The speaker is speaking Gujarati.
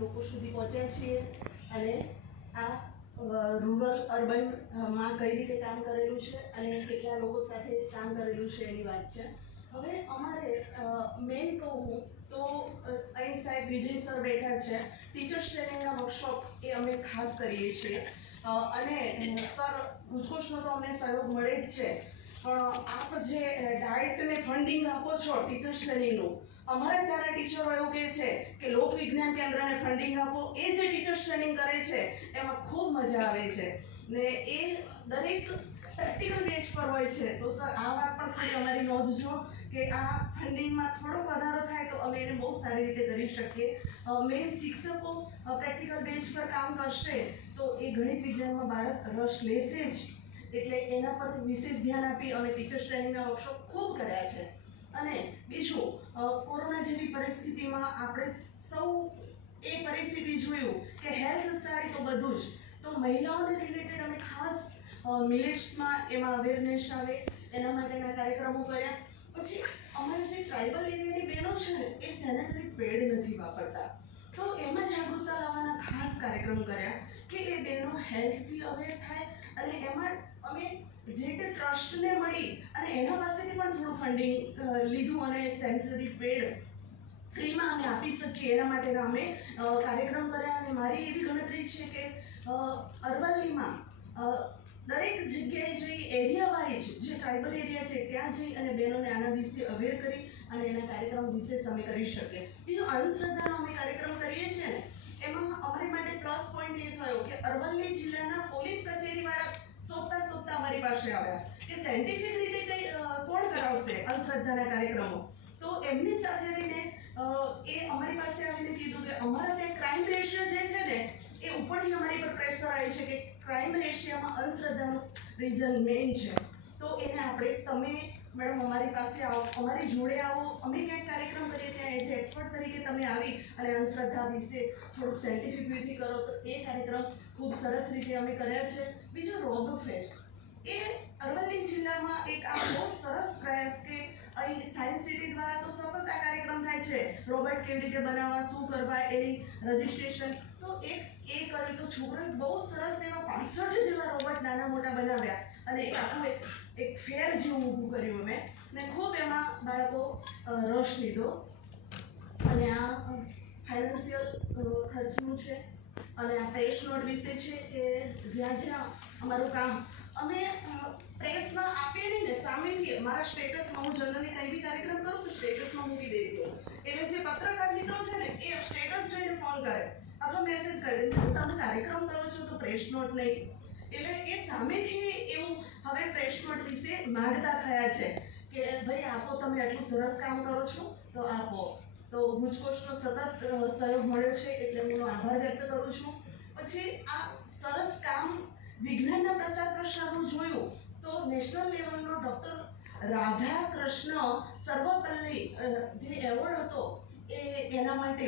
લોકો સુધી પહોંચ્યા છીએ અને આ રૂરલ અર્બન માં કઈ રીતે કામ કરેલું છે અને કેટલા લોકો સાથે કામ કરેલું છે એની વાત છે. હવે અમારે મેઇન કહું તો અહીં સાહેબ વિજય સર બેઠા છે. ટીચર્સ ટ્રેનિંગના વર્કશોપ એ અમે ખાસ કરીએ છીએ અને સર ગુજકોશનો તો અમને સહયોગ મળે જ છે, પણ આપ જે ડાયરેક્ટને ફંડિંગ આપો છો ટીચર્સ ટ્રેનિંગનું, અમારે ત્યાંના ટીચરો એવું કહે છે કે લોક વિજ્ઞાન કેન્દ્રને ફંડિંગ આપો. એ જે ટીચર્સ ટ્રેનિંગ કરે છે એમાં ખૂબ મજા આવે છે ને એ દરેક પ્રેક્ટિકલ બેઝ પર હોય છે. તો સર આ વાત પણ થોડી અમારી નોંધજો કે આ ફંડિંગમાં થોડો વધારો થાય તો અમે એને બહુ સારી રીતે કરી શકીએ. મેઇન શિક્ષકો પ્રેક્ટિકલ બેઝ પર કામ કરશે તો એ ગણિત વિજ્ઞાનમાં બાળક રસ લેશે જ, એટલે એના પર વિશેષ ધ્યાન આપી અમે ટીચર્સ ટ્રેનિંગના વર્કશોપ ખૂબ કર્યા છે. અને બીજું, કોરોના જેવી પરિસ્થિતિમાં આપણે સૌ એ પરિસ્થિતિ જોયું કે હેલ્થ સારી તો બધું જ, તો મહિલાઓને રિલેટેડ અમે ખાસ મિલેટ્સમાં એમાં અવેરનેસ આવે એના માટેના કાર્યક્રમો કર્યા. પછી અમારે જે ટ્રાઇબલ એરિયાની બહેનો છે ને એ સેનેટરી પેડ નથી વાપરતા, તો એમાં જાગૃતતા લાવવાના ખાસ કાર્યક્રમ કર્યા કે એ બહેનો હેલ્થથી અવેર થાય અને એમાં અમે જે તે ટ્રસ્ટને મળી અને એના પાસેથી પણ થોડું ફંડિંગ લીધું અને સેનેટરી પેડ ફ્રીમાં અમે આપી શકીએ એના માટેના અમે કાર્યક્રમ કર્યા. અને મારી એવી ગણતરી છે કે અરવલ્લીમાં દરેક જગ્યાએ જઈ એરિયા વાઇઝ જે ટ્રાઇબલ એરિયા છે ત્યાં જઈ અને બહેનોને આના વિશે અવેર કરી અને એના કાર્યક્રમ વિશેષ અમે કરી શકીએ. બીજું, અંધશ્રદ્ધાનો અમે કાર્યક્રમ કરીએ છીએ ને એમાં અમારી માટે પ્લસ પોઈન્ટ એ થયો કે અરવલ્લી જિલ્લાના પોલીસ કચેરીવાળા શોધતા અમારી પાસે આવ્યા કે સાયન્ટિફિક રીતે કઈ કોણ કરાવશે અંધશ્રદ્ધાના કાર્યક્રમો. તો એમની સાથે રહીને એ અમારી પાસે આવીને કીધું કે અમારા ત્યાં ક્રાઇમ રેશિયો જે છે ને એ ઉપરથી અમારી પર પ્રેશર આવ્યું છે કે ક્રાઇમ રેશિયોમાં અંધશ્રદ્ધાનું રીઝન મેઇન છે. તો એને આપણે તમે મેડમ અમારી પાસે આવો, અમારી જોડે આવો, અમે ક્યાંક કાર્યક્રમ કરીએ ત્યાં એઝ એક્સપર્ટ તરીકે તમે આવી અને અંધશ્રદ્ધા વિશે થોડુંક સાયન્ટિફિક વેથી કરો. તો એ કાર્યક્રમ ખૂબ સરસ રીતે અમે કર્યા છે. બીજું, રોગ ફેસ્ટ એ અરવલ્લી જિલ્લામાં એક આ બહુ સરસ પ્રયાસ કે અહીં સાયન્સ સિટી દ્વારા તો સતત આ કાર્યક્રમ થાય છે. રોબોટ કેવી રીતે બનાવવા, શું કરવા, એની રજિસ્ટ્રેશન તો એ કર્યું. તો છોકરાએ બહુ સરસ એવા 65 જેવા રોબોટ નાના મોટા બનાવ્યા અને એક આખું એક ફેર જેવું ઊભું કર્યું અમે ને ખૂબ એમાં બાળકો રસ લીધો. અને આ ફાઇનાન્શિયલ ખર્ચનું છે અને આ પ્રેસ નોટ વિશે છે કે જ્યાં અમારું કામ અમે પ્રેસમાં આપીએ નહીં ને સામેથી મારા સ્ટેટસમાં, હું જનરલી કંઈ બી કાર્યક્રમ કરું તો સ્ટેટસમાં મૂકી દેતી હોઉં, એટલે જે પત્રકાર મિત્રો છે ને એ સ્ટેટસ જોઈને ફોન કરે અથવા મેસેજ કરી દે તમે કાર્યક્રમ કરો છો તો પ્રેસ નોટ નહીં, એટલે એ સામેથી એવું હવે પ્રેસ નોટ વિશે માગતા થયા છે કે ભાઈ આપો, તમે આટલું સરસ કામ કરો છો તો આપો. તો ગુજકોશનો સતત સહયોગ મળ્યો છે એટલે હું આભાર વ્યક્ત કરું છું. પછી આ સરસ કામ વિજ્ઞાનના પ્રચાર પ્રસારનું જોયું તો નેશનલ લેવલનો ડૉક્ટર રાધાકૃષ્ણ સર્વપલ્લી જે એવોર્ડ હતો એ એના માટે